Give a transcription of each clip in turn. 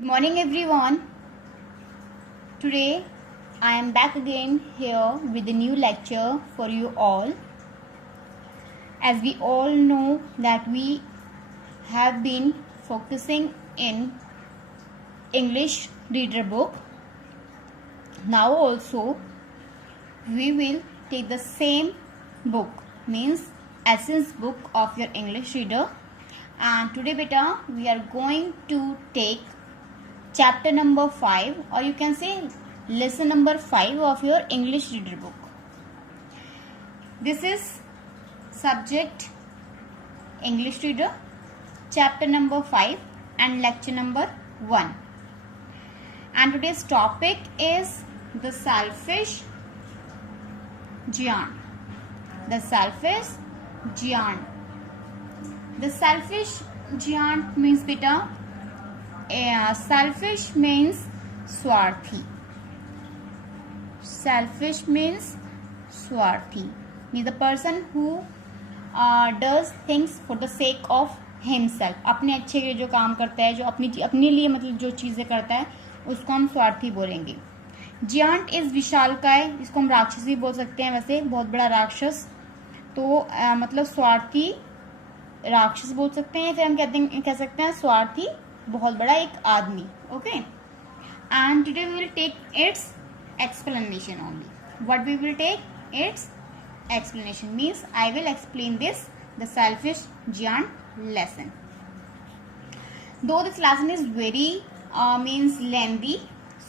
Good morning everyone. Today I am back again here with a new lecture for you all. As we all know that we have been focusing in English reader book. Now also we will take the same book, means essence book of your English reader, and today beta we are going to take chapter number 5, or you can say lesson number 5 of your English reader book. This is subject English reader, chapter number 5 and lecture number 1. And today's topic is the selfish giant. The selfish giant. The selfish giant means beta, selfish means swarthy. Selfish means swarthy, means the person who does things for the sake of himself. अपने अच्छे के लिए जो काम करता है, जो अपने लिए मतलब जो चीज़ें करता है, उसको हम स्वार्थी बोलेंगे. जियांट इज विशालकाय, इसको हम राक्षस भी बोल सकते हैं, वैसे बहुत बड़ा राक्षस. तो मतलब स्वार्थी राक्षस बोल सकते हैं, फिर हम कह सकते हैं स्वार्थी बहुत बड़ा एक आदमी. Okay, and today we will take its explanation only. What we will take? Its explanation, means I will explain this, the selfish giant lesson. Though this lesson is very means lengthy,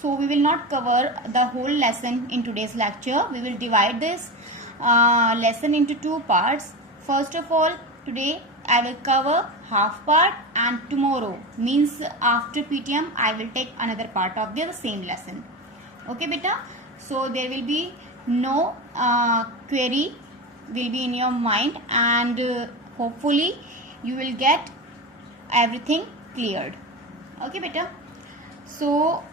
so we will not cover the whole lesson in today's lecture. We will divide this lesson into two parts. First of all, today I will cover half part, and tomorrow, means after PTM, I will take another part of the same lesson. Okay beta, so there will be no query will be in your mind, and hopefully you will get everything cleared. Okay beta, so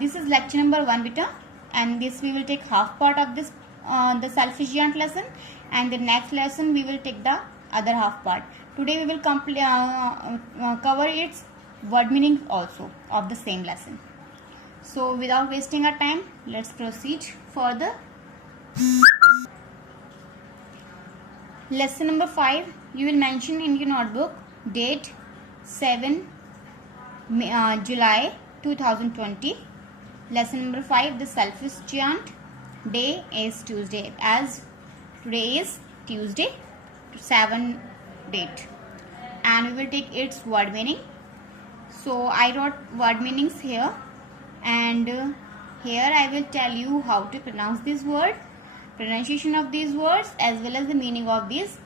this is lecture number 1 beta, and this we will take half part of this the selfish giant lesson, and the next lesson we will take the other half part. Today we will cover its word meaning also of the same lesson. So without wasting our time, let's proceed further. Lesson number 5, you will mention in your notebook date 7 July 2020. Lesson number 5, the selfish giant. Day is Tuesday, as today is Tuesday, 7 date, and we will take its word meaning. So I wrote word meanings here, and here I will tell you how to pronounce this word, pronunciation of these words, as well as the meaning of these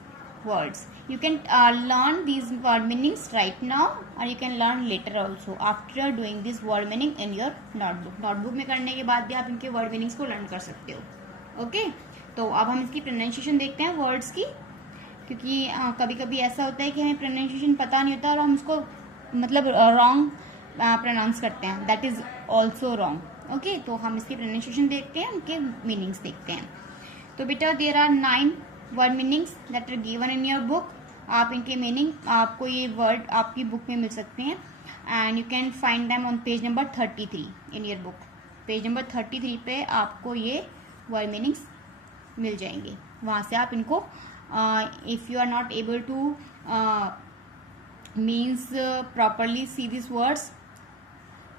words. You can learn these word meanings right now, or you can learn later also after doing this word meaning in your notebook. Notebook में करने के बाद भी आप इनके word meanings को learn कर सकते हो. ओके, तो अब हम इसकी pronunciation देखते हैं words की, क्योंकि कभी कभी ऐसा होता है कि हमें pronunciation पता नहीं होता और हम उसको मतलब wrong प्रोनाउंस करते हैं. That is also wrong. Okay, तो हम इसकी प्रोनाउंसिएशन देखते हैं, उनके मीनिंग्स देखते हैं. तो बेटा there are 9 word meanings that are given in your book. आप इनके मीनिंग, आपको ये वर्ड आपकी बुक में मिल सकते हैं, and you can find them on page number 33 in your book. Page number 33 पे आपको ये वर्ड मीनिंग्स मिल जाएंगे. वहाँ से आप इनको if you are not able to means properly see these words,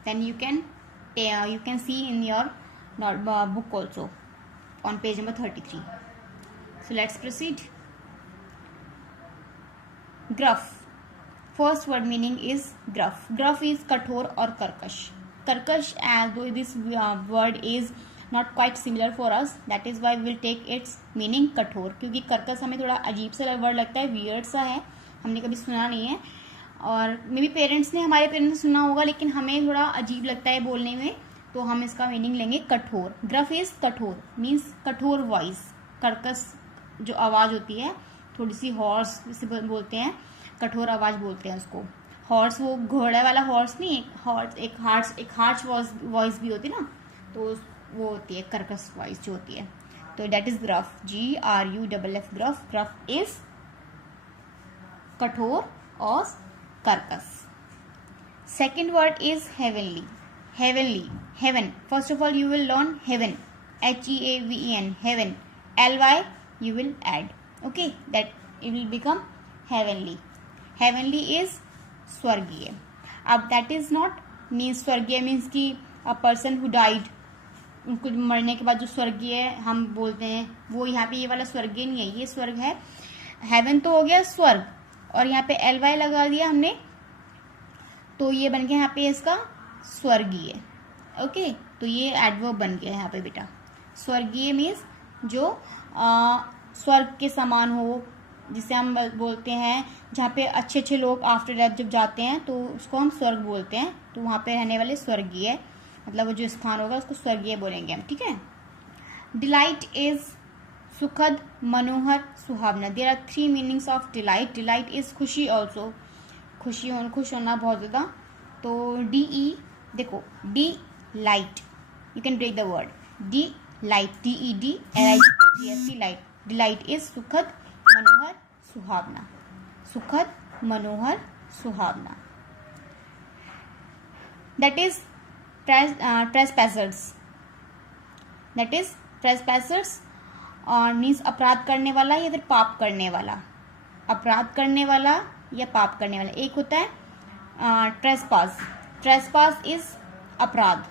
then you can see in your book also on page number 33. So let's proceed. Gruff. First word meaning is gruff. Gruff is कठोर और कर्कश. कर्कश, as though this word is not quite similar for us, that is why we will take its meaning कठोर, क्योंकि कर्कश हमें थोड़ा अजीब सा वर्ड लगता है, वियर्ड सा है, हमने कभी सुना नहीं है, और मे बी हमारे पेरेंट्स ने सुना होगा, लेकिन हमें थोड़ा अजीब लगता है बोलने में, तो हम इसका मीनिंग लेंगे कठोर. ग्रफ इज कठोर, मीन्स कठोर वॉइस. कर्कश जो आवाज़ होती है, थोड़ी सी हॉर्स से बोलते हैं, कठोर आवाज़ बोलते हैं उसको. हॉर्स वो घोड़े वाला हॉर्स नहीं, एक हार्श वॉइस भी होती है ना, तो वो होती है कर्कश वॉइस जो होती है. तो that is gruff, GRUFF. Gruff is कठोर और कर्कश. Second word is heavenly. Heavenly, heaven. First of all, you will learn heaven. Heaven. Heaven. ly you will add. Okay, that it will become heavenly. Heavenly is स्वर्गीय. अब that is not means स्वर्गीय means कि a person who died, उनको मरने के बाद जो स्वर्गीय हम बोलते हैं वो यहाँ पे ये वाला स्वर्गीय नहीं है, ये स्वर्ग है. हेवन तो हो गया स्वर्ग और यहाँ पे ly लगा दिया हमने तो ये बन गया यहाँ पे इसका स्वर्गीय. ओके, तो ये एडवर्ब बन गया यहाँ पे बेटा. स्वर्गीय मीन्स जो स्वर्ग के समान हो, जिसे हम बोलते हैं जहाँ पे अच्छे अच्छे लोग आफ्टर डेथ जब जाते हैं तो उसको हम स्वर्ग बोलते हैं. तो वहाँ पे रहने वाले स्वर्गीय, मतलब वो जो स्थान होगा उसको स्वर्गीय बोलेंगे हम. ठीक है. डिलाइट इज सुखद, मनोहर, सुहावना. There are 3 meanings of delight. Delight is खुशी ऑल्सो, खुश होना बहुत ज़्यादा. तो DE देखो, D light, you can break the word. D light, DED light. Delight is सुखद, मनोहर, सुहावना. सुखद, मनोहर, सुहावना. That is trespassers. That is trespassers और मीन्स अपराध करने वाला या फिर पाप करने वाला. अपराध करने वाला या पाप करने वाला. एक होता है ट्रेसपास. ट्रेसपास इज अपराध.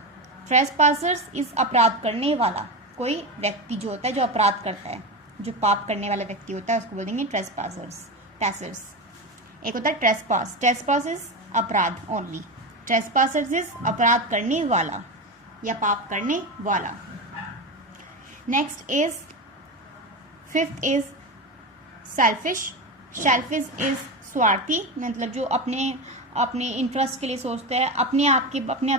ट्रेसपासर्स इज अपराध करने वाला. कोई व्यक्ति जो होता है जो अपराध करता है, जो पाप करने वाला व्यक्ति होता है उसको बोल देंगे ट्रेसपासर्स. एक होता है ट्रेसपास. ट्रेसपास इज अपराध ओनली. ट्रेसपासर्स इज अपराध करने वाला या पाप करने वाला. Next is, fifth is selfish. Selfish is स्वार्थी, मतलब जो अपने इंटरेस्ट के लिए सोचता है, अपने आप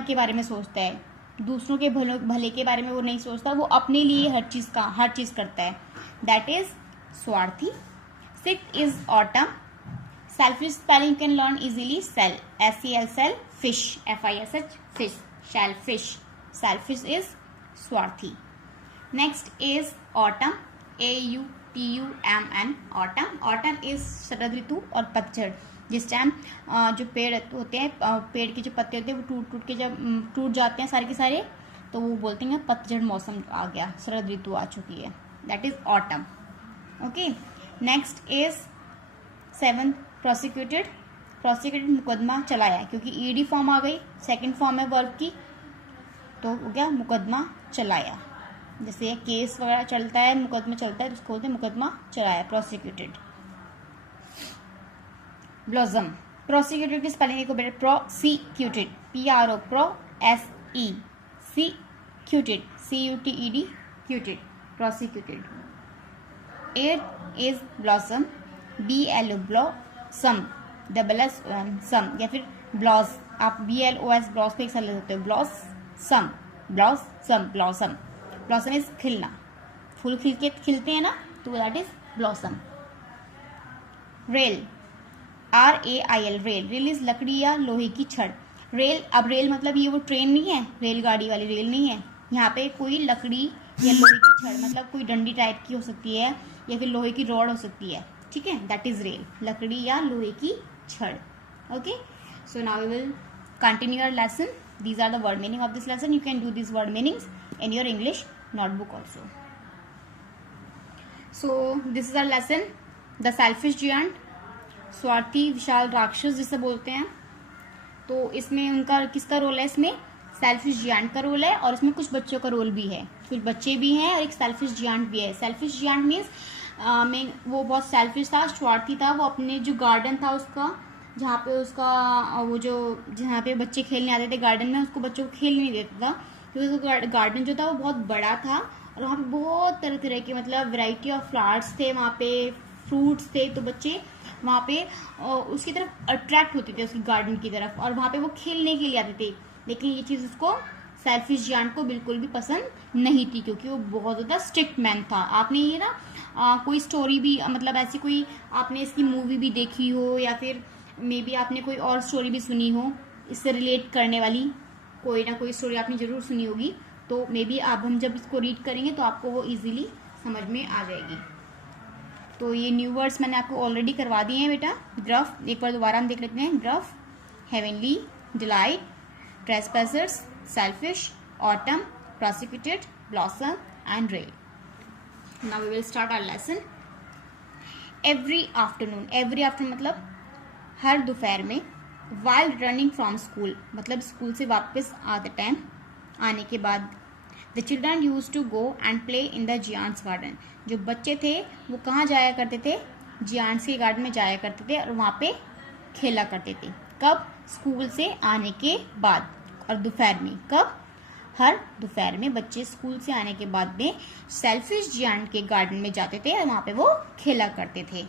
के बारे में सोचता है, दूसरों के भले के बारे में वो नहीं सोचता, वो अपने लिए हर चीज़ करता है. दैट इज स्वार्थी. Sixth is autumn. Selfish spelling can learn easily. Sell, SEL sell, fish, FISH fish, shellfish. Selfish is स्वार्थी. Next is autumn. AUTUMN. Autumn. Autumn is शरद ऋतु और पतझड़. जिस टाइम जो पेड़ होते हैं, पेड़ के जो पत्ते होते हैं वो टूट के जब टूट जाते हैं सारे के सारे, तो वो बोलते हैं पतझड़ मौसम आ गया, शरद ऋतु आ चुकी है. That is autumn. Okay. Next is 7th prosecuted. Prosecuted मुकदमा चलाया, क्योंकि ED फॉर्म आ गई, सेकंड फॉर्म है वर्ब की, तो हो गया मुकदमा चलाया. जैसे केस वगैरह चलता है, मुकदमा चलता है तो उसको बोलते हैं मुकदमा चलाया, प्रोसिक्यूटेड. ब्लॉसम. प्रोसिक्यूटेड की स्पेलिंग देखो बेटा, prosecuted, PRO, PROSE, secuted, CUTED, cuted, prosecuted. 8 is blossom. BLO blossom, SSM som, या फिर ब्लॉस, आप BLOS ब्लॉस को एक साथ ले सकते हो. Blossom, blossom, blossom. Blossom is खिलना, फूल खिलते हैं ना, तो that is blossom. Rail. RAIL, rail. Rail is लकड़ी या लोहे की छड़. रेल, अब रेल मतलब ये वो ट्रेन नहीं है, रेलगाड़ी वाली रेल नहीं है. यहाँ पे कोई लकड़ी या लोहे की छड़, मतलब कोई डंडी टाइप की हो सकती है या फिर लोहे की रॉड हो सकती है. ठीक है, दैट इज रेल, लकड़ी या लोहे की छड़. Okay, so now we will continue your lesson. These are the word meaning of this lesson. You can do these word meanings in your English notebook also. So this is our lesson. The selfish giant. स्वार्थी विशाल राक्षस जिसे बोलते हैं. तो इसमें उनका किसका role है? इसमें सेल्फिश जियांट का रोल है और इसमें कुछ बच्चों का रोल भी है. कुछ बच्चे भी हैं और एक सेल्फिश जियांट भी है. सेल्फिश जियांट मीन्स वो बहुत सेल्फिश था, स्वार्थी था. वो अपने जो गार्डन था उसका, जहाँ पे उसका वो जो जहाँ पे बच्चे खेलने आते थे गार्डन में, उसको बच्चों को खेलने नहीं देता था क्योंकि उसका गार्डन जो था वो बहुत बड़ा था और वहाँ पे बहुत तरह तरह के मतलब वैरायटी ऑफ फ्लावर्स थे, वहाँ पे फ्रूट्स थे. तो बच्चे वहाँ पे उसकी तरफ अट्रैक्ट होते थे, उसकी गार्डन की तरफ, और वहाँ पे वो खेलने के लिए आते थे. लेकिन ये चीज़ उसको सेल्फिश जियांट को बिल्कुल भी पसंद नहीं थी क्योंकि वो बहुत ज़्यादा स्ट्रिक्ट मैन था. आपने ये ना कोई स्टोरी भी, मतलब ऐसी कोई आपने इसकी मूवी भी देखी हो या फिर मे बी आपने कोई और स्टोरी भी सुनी हो इससे रिलेट करने वाली, कोई ना कोई स्टोरी आपने ज़रूर सुनी होगी. तो मे बी आप हम जब इसको रीड करेंगे तो आपको वो ईजिली समझ में आ जाएगी. तो ये न्यू वर्ड्स मैंने आपको ऑलरेडी करवा दिए हैं बेटा. ग्रफ एक बार दोबारा हम देख लेते हैं. Gruff, heavenly, delight, trespassers, selfish, autumn, prosecuted, blossom and rain. Now we will start our lesson. Every afternoon, every afternoon मतलब हर दोपहर में, while running from school मतलब स्कूल से वापस आते टाइम, आने के बाद, the children used to go and play in the giant's garden. जो बच्चे थे वो कहाँ जाया करते थे? जियांट्स के गार्डन में जाया करते थे और वहाँ पे खेला करते थे. कब? स्कूल से आने के बाद और दोपहर में. कब? हर दोपहर में बच्चे स्कूल से आने के बाद में सेल्फिश जियांट के गार्डन में जाते थे और वहाँ पे वो खेला करते थे.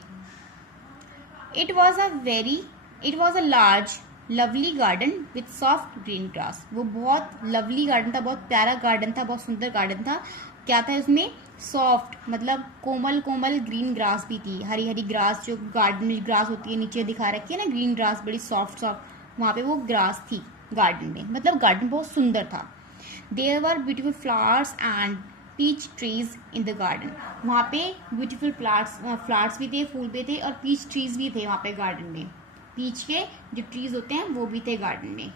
It was a large lovely garden with soft green grass. वो बहुत लवली गार्डन था, बहुत प्यारा गार्डन था, बहुत सुंदर गार्डन था. क्या था उसमें? सॉफ्ट मतलब कोमल कोमल ग्रीन ग्रास भी थी. हरी हरी ग्रास, जो गार्डन में ग्रास होती है नीचे दिखा रखी है ना, ग्रीन ग्रास बड़ी सॉफ्ट सॉफ्ट, वहाँ पे वो ग्रास थी गार्डन में. मतलब गार्डन बहुत सुंदर था. There were beautiful flowers and peach trees in the garden. वहाँ पे ब्यूटीफुल फ्लावर्स भी थे, फूल भी थे और पीच ट्रीज भी थे वहाँ पे गार्डन में. पीच के जो ट्रीज होते हैं वो भी थे गार्डन में.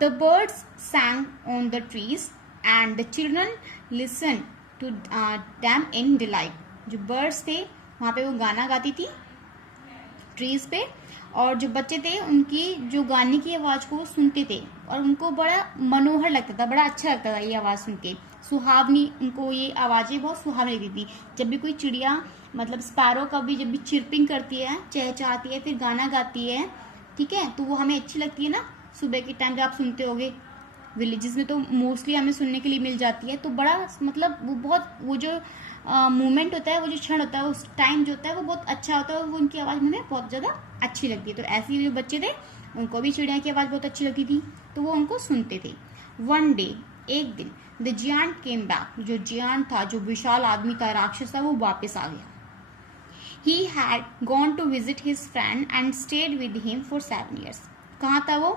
The birds sang on the trees and the children listen to them in delight. जो बर्ड्स थे वहाँ पे वो गाना गाती थी ट्रीज पे, और जो बच्चे थे उनकी जो गाने की आवाज को सुनते थे और उनको बड़ा मनोहर लगता था, बड़ा अच्छा लगता था ये आवाज सुन के. सुहावनी, उनको ये आवाजें बहुत सुहावनी लगती थी. जब भी कोई चिड़िया मतलब स्पैरो का भी जब भी चिरपिंग करती है, चहचहाती है, फिर गाना गाती है, ठीक है, तो वो हमें अच्छी लगती है ना. सुबह के टाइम जब आप सुनते होगे, विलेजेस में तो मोस्टली हमें सुनने के लिए मिल जाती है. तो बड़ा मतलब वो बहुत, वो जो मोमेंट होता है, वो जो क्षण होता है, उस टाइम जो होता है वो बहुत अच्छा होता है. वो उनकी आवाज़ हमें बहुत ज़्यादा अच्छी लगती है. तो ऐसे ही जो बच्चे थे उनको भी चिड़िया की आवाज़ बहुत अच्छी लगती थी, तो वो उनको सुनते थे. वन डे, एक दिन, द जियांट केम बैक. जो जियांट था, जो विशाल आदमी था, राक्षस था, वो वापस आ गया. He had gone to visit his friend and stayed with him for 7 years. कहाँ था वो?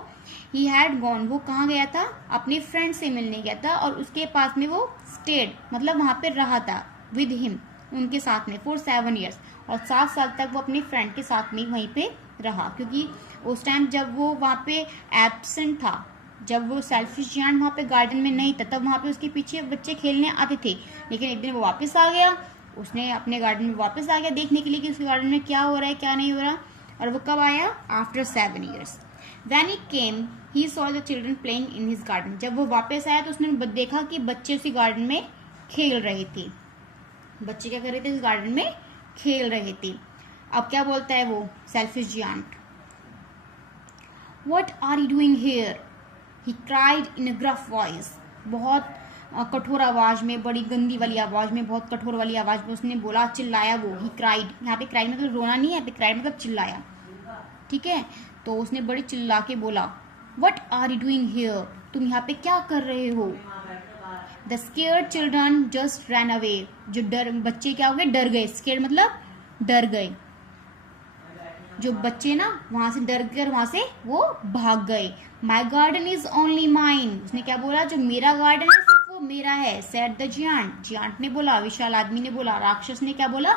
He had gone, वो कहाँ गया था? अपने फ्रेंड से मिलने गया था और उसके पास में वो stayed मतलब वहाँ पे रहा था with him, उनके साथ में for 7 years. और 7 साल तक वो अपने फ्रेंड के साथ में वहीं पे रहा, क्योंकि उस टाइम जब वो वहाँ पे एब्सेंट था, जब वो सेल्फिश जियांट वहाँ पे गार्डन में नहीं था, तब वहाँ पे उसके पीछे बच्चे खेलने आते थे. लेकिन एक दिन वो वापस आ गया, उसने अपने गार्डन में वापस आ गया देखने के लिए कि उसके गार्डन में क्या हो रहा है, क्या नहीं हो रहा. और वो कब आया? After 7 years. When he came, he saw the children playing in his garden. जब वो वापस आया तो उसने देखा कि बच्चे उसी गार्डन में खेल रहे थे. बच्चे क्या कर रहे थे? उस गार्डन में खेल रहे थे. अब क्या बोलता है वो selfish giant? What are you doing here? He cried in a gruff voice. बहुत कठोर आवाज में, बड़ी गंदी वाली आवाज में, बहुत कठोर वाली आवाज में उसने बोला, चिल्लाया वो. ही क्राइड, यहाँ पे क्राइड मतलब रोना नहीं है, यहाँ पे क्राइड मतलब चिल्लाया, ठीक है. तो उसने बड़ी चिल्ला के बोला, what are you doing here? तुम यहाँ पे क्या कर रहे हो? The scared children just run away. जो बच्चे क्या हो गए? डर गए. स्केयर्ड मतलब डर गए. जो बच्चे ना वहां से डर कर वहां से वो भाग गए. माई गार्डन इज ओनली माइन. उसने क्या बोला? जो मेरा गार्डन है सिर्फ वो मेरा है. Said the giant. जियांट ने बोला, विशाल आदमी ने बोला, राक्षस ने क्या बोला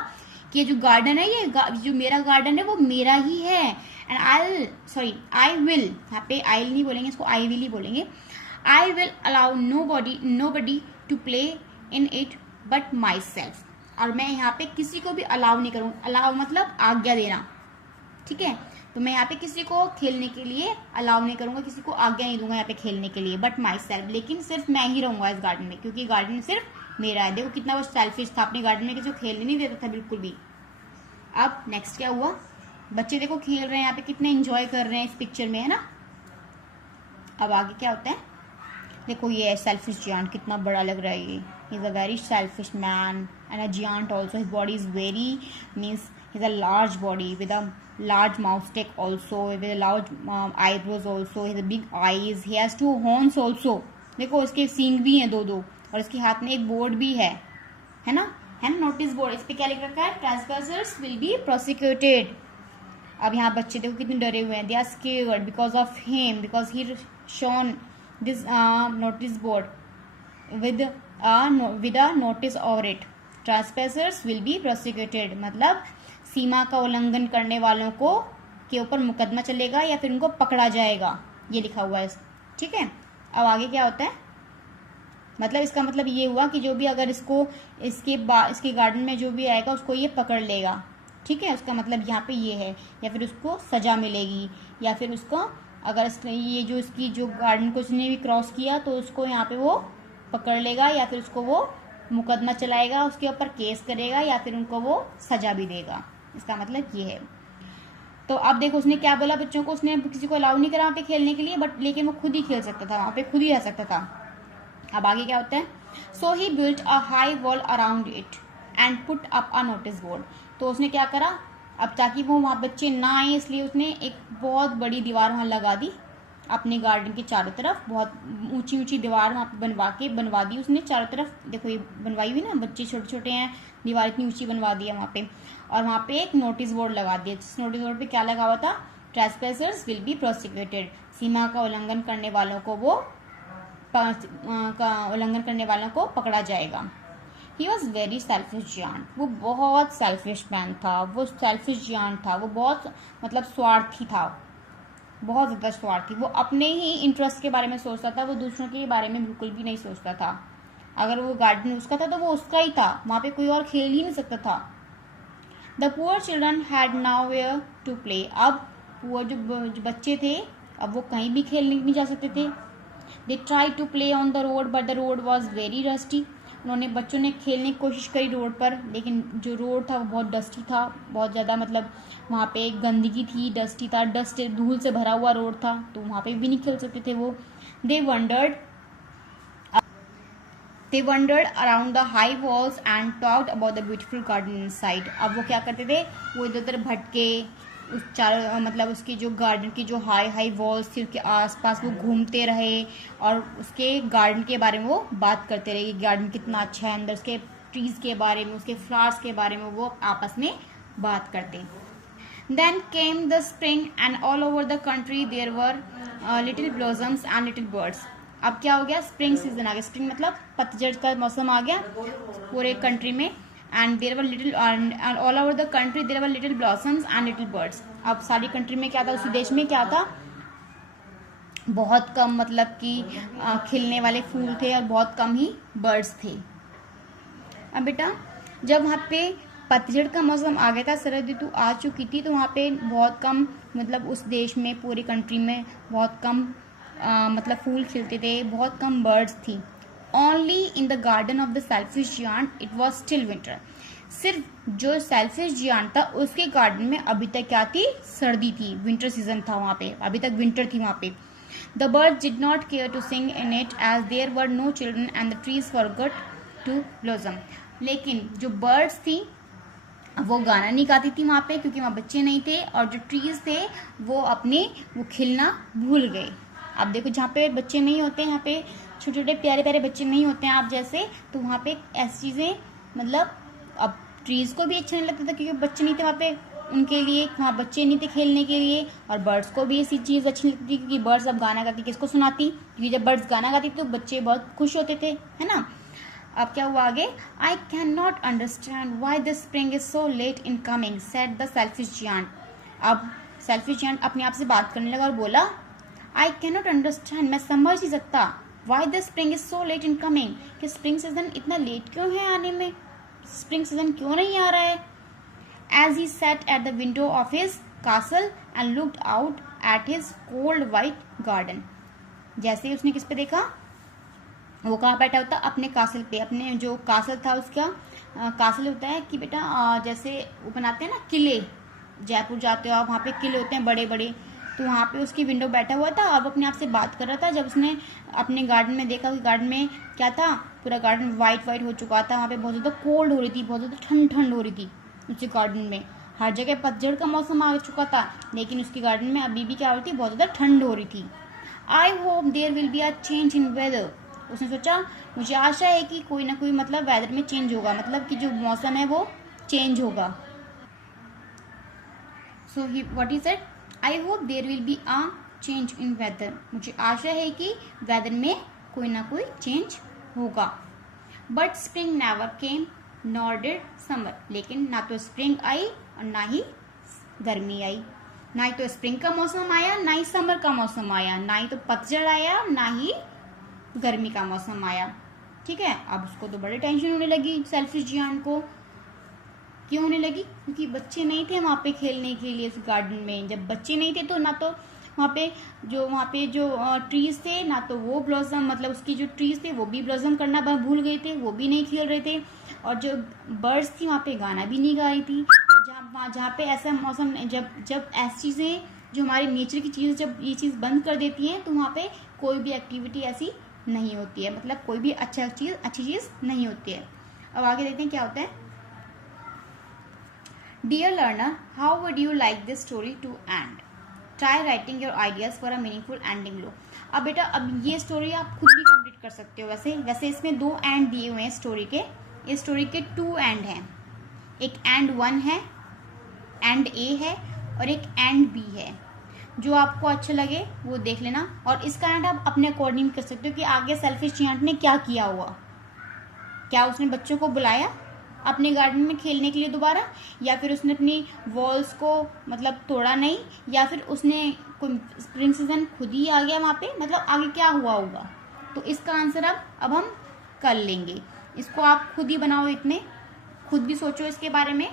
कि जो गार्डन है, ये जो मेरा गार्डन है वो मेरा ही है. एंड आई विल, यहाँ पे आई नहीं बोलेंगे, इसको आई विल ही बोलेंगे. I will allow nobody to play in it but myself. और मैं यहाँ पे किसी को भी अलाउ नहीं करूँगा. अलाउ मतलब आज्ञा देना, ठीक है. तो मैं यहाँ पे किसी को खेलने के लिए अलाउ नहीं करूंगा, किसी को आज्ञा नहीं दूंगा यहाँ पे खेलने के लिए, बट माई सेल्फ. लेकिन सिर्फ मैं ही रहूंगा इस गार्डन में, क्योंकि गार्डन सिर्फ मेरा है. देखो कितना वो सेल्फिश था, अपने गार्डन में किसी को खेलने नहीं देता था बिल्कुल भी. अब नेक्स्ट क्या हुआ? बच्चे देखो खेल रहे हैं यहाँ पे, कितने एंजॉय कर रहे हैं इस पिक्चर में, है ना. अब आगे क्या होता है? देखो ये सेल्फिश जियांट कितना बड़ा लग रहा है. ये is a very selfish man and a giant also. His body is very means his a large body with a large mouth stick also, with a large eyebrows also, he has a big eyes, he has 2 horns also. देखो उसके सींग भी हैं 2-2 और इसके हाथ में एक board भी है ना, नोटिस बोर्ड. इस पे क्या लिख रखा है? Trespassers will be prosecuted. अब यहाँ बच्चे देखो कितने डरे हुए हैं. They are scared because of him, because he shown this notice board with a notice over it. Trespassers will be prosecuted मतलब सीमा का उल्लंघन करने वालों को के ऊपर मुकदमा चलेगा या फिर उनको पकड़ा जाएगा. ये लिखा हुआ है, ठीक है। अब आगे क्या होता है, मतलब इसका मतलब ये हुआ कि जो भी अगर इसको इसके गार्डन में जो भी आएगा उसको ये पकड़ लेगा, ठीक है। उसका मतलब यहाँ पे ये है, या फिर उसको सजा मिलेगी, या फिर उसको अगर ये जो इसकी जो गार्डन को उसने भी क्रॉस किया तो उसको यहाँ पे वो पकड़ लेगा, या फिर उसको वो मुकदमा चलाएगा, उसके ऊपर केस करेगा, या फिर उनको वो सजा भी देगा। इसका मतलब ये है। तो अब देखो उसने क्या बोला बच्चों को, उसने किसी को अलाउ नहीं करा वहाँ पे खेलने के लिए, बट लेकिन वो खुद ही खेल सकता था वहाँ पे, खुद ही रह सकता था। अब आगे क्या होता है, so he built a high wall around it and put up a notice board. तो उसने क्या करा, अब ताकि वो वहाँ बच्चे ना आए इसलिए उसने एक बहुत बड़ी दीवार वहाँ लगा दी अपने गार्डन के चारों तरफ। बहुत ऊंची ऊंची दीवार वहाँ पे बनवा दी उसने चारों तरफ। देखो ये बनवाई हुई ना, बच्चे छोटे छोटे हैं, दीवार इतनी ऊंची बनवा दी है वहाँ पे। और वहाँ पे एक नोटिस बोर्ड लगा दिया, जिस नोटिस बोर्ड पे क्या लगा हुआ था, ट्रेसपेसर्स विल बी प्रोसिक्यूटेड, सीमा का उल्लंघन करने वालों को उल्लंघन करने वालों को पकड़ा जाएगा। ही वॉज वेरी सेल्फिश जियान, वो बहुत सेल्फिश मैन था, वो सेल्फिश जियान था, वो बहुत मतलब स्वार्थी था, बहुत ज़्यादा स्वार्थी। वो अपने ही इंटरेस्ट के बारे में सोचता था, वो दूसरों के बारे में बिल्कुल भी नहीं सोचता था। अगर वो गार्डन उसका था तो वो उसका ही था, वहाँ पे कोई और खेल ही नहीं सकता था। The poor children had nowhere to play, अब पुअर जो बच्चे थे अब वो कहीं भी खेलने नहीं जा सकते थे। They try to play on the road but the road was very dusty, बच्चों ने खेलने की कोशिश करी रोड पर, लेकिन जो रोड था वो बहुत डस्टी था, बहुत ज़्यादा मतलब वहाँ पे गंदगी थी, डस्टी था, डस्ट धूल से भरा हुआ रोड था, तो वहाँ पे भी नहीं खेल सकते थे वो। They wandered around the high walls and talked about the beautiful garden inside. अब वो क्या करते थे, वो इधर उधर भटके, उस चारों मतलब उसकी जो गार्डन की जो हाई हाई वॉल्स थी उसके आसपास वो घूमते रहे और उसके गार्डन के बारे में वो बात करते रहे कि गार्डन कितना अच्छा है, अंदर उसके ट्रीज़ के बारे में, उसके फ्लावर्स के बारे में वो आपस में बात करते। Then came the spring and all over the country there were little blossoms and little birds. अब क्या हो गया, स्प्रिंग सीजन आ गया, स्प्रिंग मतलब पतझड़ का मौसम आ गया पूरे कंट्री में। And there were little all over the country there were little blossoms and little birds. अब सारी कंट्री में क्या था, उसी देश में क्या था, बहुत कम मतलब कि खिलने वाले फूल थे और बहुत कम ही बर्ड्स थे। अब बेटा जब वहाँ पे पतझड़ का मौसम आ गया था, शरद ऋतु आ चुकी थी, तो वहाँ पे बहुत कम मतलब उस देश में पूरी कंट्री में बहुत कम मतलब फूल खिलते थे, बहुत कम बर्ड्स थी। Only in the garden of the selfish giant it was still winter. सिर्फ जो सेल्फिश जियान था उसके गार्डन में अभी तक क्या थी, सर्दी थी, विंटर सीजन था वहाँ पे, अभी तक विंटर थी वहाँ पे। The birds did not care to sing in it as there were no children and the trees forgot to blossom. लेकिन जो बर्ड्स थी वो गाना नहीं गाती थी वहाँ पे, क्योंकि वहाँ बच्चे नहीं थे, और जो ट्रीज थे वो खिलना भूल गए। अब देखो जहाँ पे बच्चे नहीं होते, यहाँ पे छोटे छोटे प्यारे प्यारे बच्चे नहीं होते हैं आप जैसे, तो वहाँ पे ऐसी चीज़ें मतलब अब ट्रीज को भी अच्छा नहीं लगता था क्योंकि बच्चे नहीं थे वहाँ पे, उनके लिए वहाँ बच्चे नहीं थे खेलने के लिए, और बर्ड्स को भी ऐसी चीज़ अच्छी लगती थी क्योंकि बर्ड्स अब गाना गाती किसको सुनाती, क्योंकि जब बर्ड्स गाना गाती तो बच्चे बहुत खुश होते थे, है ना। अब क्या हुआ आगे, I can not understand why the spring is so let in coming said the selfish giant. अब सेल्फिश जियांट अपने आप से बात करने लगा और बोला, आई कैन नॉट अंडरस्टैंड, मैं समझ नहीं सकता, why the spring is so let in coming, कि स्प्रिंग सीजन इतना लेट क्यों है आने में, स्प्रिंग सीजन क्यों नहीं आ रहा है। As he sat at the window of his castle and looked out at his cold white garden. जैसे ही उसने किस पे देखा, वो कहाँ बैठा होता, अपने कासल पे, अपने जो कासल था उसका कासल होता है कि बेटा जैसे वो बनाते हैं ना किले, जयपुर जाते हो आप वहाँ पे किले होते हैं बड़े बड़े, तो वहाँ पे उसकी विंडो बैठा हुआ था और अपने आप से बात कर रहा था। जब उसने अपने गार्डन में देखा कि गार्डन में क्या था, पूरा गार्डन वाइट वाइट हो चुका था, वहाँ पे बहुत ज़्यादा कोल्ड हो रही थी, बहुत ज़्यादा ठंड ठंड हो रही थी उसके गार्डन में। हर जगह पतझड़ का मौसम आ चुका था, लेकिन उसके गार्डन में अभी भी क्या हो रही थी, बहुत ज़्यादा ठंड हो रही थी। I hope there will be a change in weather. उसने सोचा मुझे आशा है कि कोई ना कोई मतलब वेदर में चेंज होगा, मतलब कि जो मौसम है वो चेंज होगा। So he what he said, I hope there will be a change in weather. मुझे आशा है कि वेदर में कोई ना कोई चेंज होगा। But spring never came nor did summer. लेकिन ना तो स्प्रिंग आई और ना ही गर्मी आई। ना ही तो स्प्रिंग का मौसम आया, ना ही समर का मौसम आया, ना ही तो पतझड़ आया, ना ही गर्मी का मौसम आया। ठीक है, अब उसको तो बड़ी टेंशन होने लगी सेल्फिश जियांट को। क्यों होने लगी? क्योंकि बच्चे नहीं थे वहाँ पे खेलने के लिए उस गार्डन में। जब बच्चे नहीं थे तो ना तो वहाँ पे जो ट्रीज थे, ना तो वो ब्लॉसम, मतलब उसकी जो ट्रीज थे वो भी ब्लॉसम करना भूल गए थे, वो भी नहीं खेल रहे थे। और जो बर्ड्स थी वहाँ पे गाना भी नहीं गा रही थी। जहाँ पे ऐसा मौसम, जब ऐसी चीज़ें, जो हमारे नेचर की चीज़, जब ये चीज़ बंद कर देती हैं तो वहाँ पे कोई भी एक्टिविटी ऐसी नहीं होती है, मतलब कोई भी अच्छी चीज़ नहीं होती है। अब आगे देखते हैं क्या होता है। Dear learner, how would you like this story to end? Try writing your ideas for a meaningful ending below. अब बेटा, अब ये स्टोरी आप खुद भी कंप्लीट कर सकते हो। वैसे इसमें 2 एंड दिए हुए हैं स्टोरी के। इस स्टोरी के 2 एंड हैं, एक एंड 1 है, एंड ए है, और एक एंड बी है। जो आपको अच्छा लगे वो देख लेना, और इसका एंड आप अपने अकॉर्डिंग कर सकते हो कि आगे सेल्फिश जियांट ने क्या किया हुआ। क्या उसने बच्चों को बुलाया अपने गार्डन में खेलने के लिए दोबारा, या फिर उसने अपनी वॉल्स को मतलब तोड़ा नहीं, या फिर उसने कोई स्प्रिंग सीजन खुद ही आ गया वहाँ पे, मतलब आगे क्या हुआ होगा। तो इसका आंसर अब हम कर लेंगे। इसको आप खुद ही बनाओ, इतने खुद भी सोचो इसके बारे में।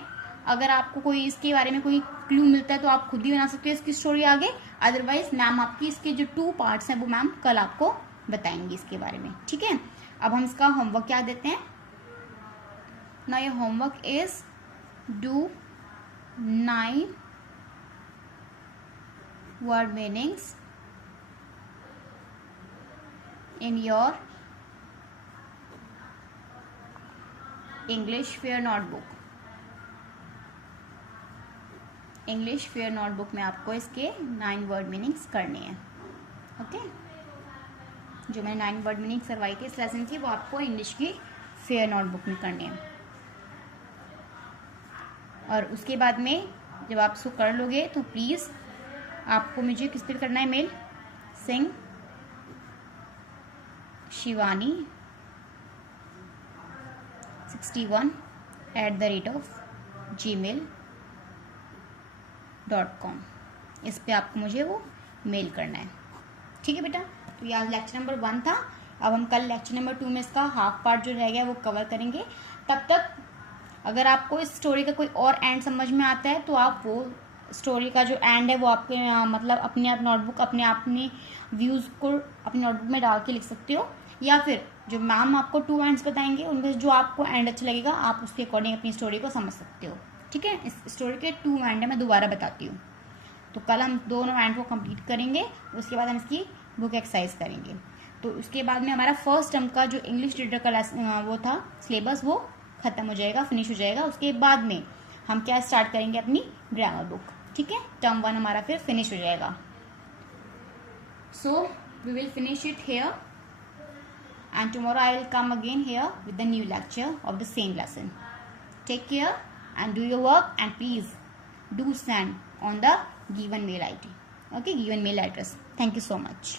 अगर आपको कोई इसके बारे में कोई क्लू मिलता है तो आप खुद ही बना सकते हो इसकी स्टोरी आगे। अदरवाइज मैम आपकी इसके जो 2 पार्ट्स हैं वो मैम कल आपको बताएंगी इसके बारे में। ठीक है, अब हम इसका होमवर्क क्या देते हैं। Now your homework is do 9 word meanings in your English Fair notebook। English Fair notebook में आपको इसके 9 word meanings करने हैं। ओके, जो मैंने 9 word meanings करवाई थी इस लेसन की, वो आपको इंग्लिश की फेयर नोटबुक में करने हैं। और उसके बाद में जब आप इसको कर लोगे तो प्लीज़ आपको मुझे किस पे करना है मेल, सिंह शिवानी 61@gmail.com, इस पे आपको मुझे वो मेल करना है। ठीक है बेटा, तो ये आज लेक्चर नंबर 1 था। अब हम कल लेक्चर नंबर 2 में इसका हाफ पार्ट जो रह गया वो कवर करेंगे। तब तक अगर आपको इस स्टोरी का कोई और एंड समझ में आता है तो आप वो स्टोरी का जो एंड है वो आपके मतलब अपने आप नोटबुक अपने व्यूज़ को अपनी नोटबुक में डाल के लिख सकते हो, या फिर जो मैम आपको 2 एंड्स बताएंगे उनमें जो आपको एंड अच्छा लगेगा आप उसके अकॉर्डिंग अपनी स्टोरी को समझ सकते हो। ठीक है, इस स्टोरी के 2 एंड है, मैं दोबारा बताती हूँ। तो कल हम दोनों एंड को कंप्लीट करेंगे, उसके बाद हम इसकी बुक एक्सरसाइज करेंगे। तो उसके बाद में हमारा फर्स्ट टर्म का जो इंग्लिश रीडर का वो था सिलेबस, वो खत्म हो जाएगा, फिनिश हो जाएगा। उसके बाद में हम क्या स्टार्ट करेंगे, अपनी ग्रामर बुक। ठीक है, टर्म 1 हमारा फिर फिनिश हो जाएगा। So we will finish it here and tomorrow I will come again here with the new lecture of the same lesson. Take care and do your work, and please do send on the given mail ID. Okay, given mail address. Thank you so much.